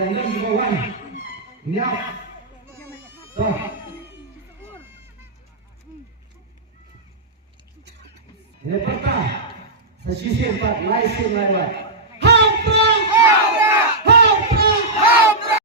Dilanggang di bawah. Niat. Tuh. Ini peta. Sesisir Pak, laisin lewat. Hampra! Hampra! Hampra! Hampra!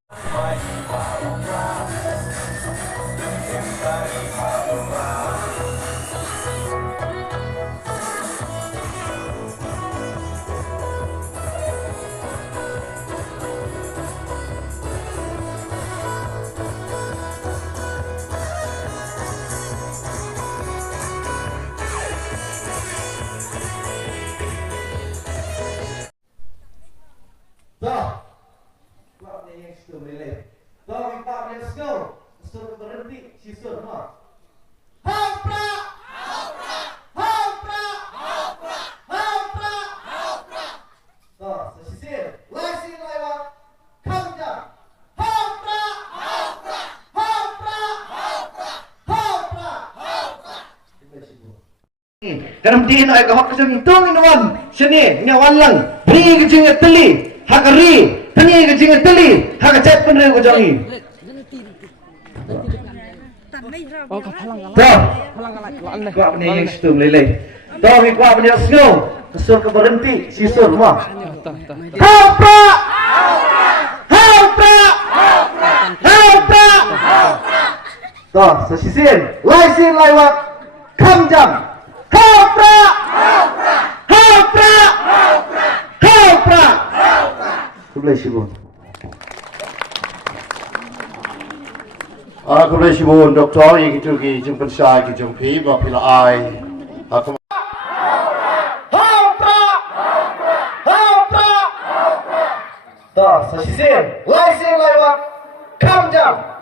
Kuat ni yang situ meleleh. Tolong kita boleh go. Suruh berhenti, sisur semua. Hampra! Hampra! Hampra! Hampra! Hampra! Hampra! Tuh, sesisir. Laisin lewat. Kamjang. Hampra! Hampra! Hampra! Hampra! Hampra! Hampra! Karamtiin ay kahok kasang itong inuwan. Sini, ngawan lang. Beri kecing teli. Hakari. Tani ke jingat teli, hak chat penre ko jangi. Oh, halang. Kuat ni yang situ meleleh. Tahu ni kuat ni snow. Kesur ke berhenti, sisur mah. Hampra! Hampra! Hampra! Tuh, sesisir, laisin lewat. Kamjang. Hampra! Hampra! Hampra! Kublai Shibun. Kublai Shibun, Doktor, yang itu ki jumpa saya ki jumpi, bapila ai. Aku. Hampra! Hampra! Tuh, sesisir, laisin lewat. Kamjang.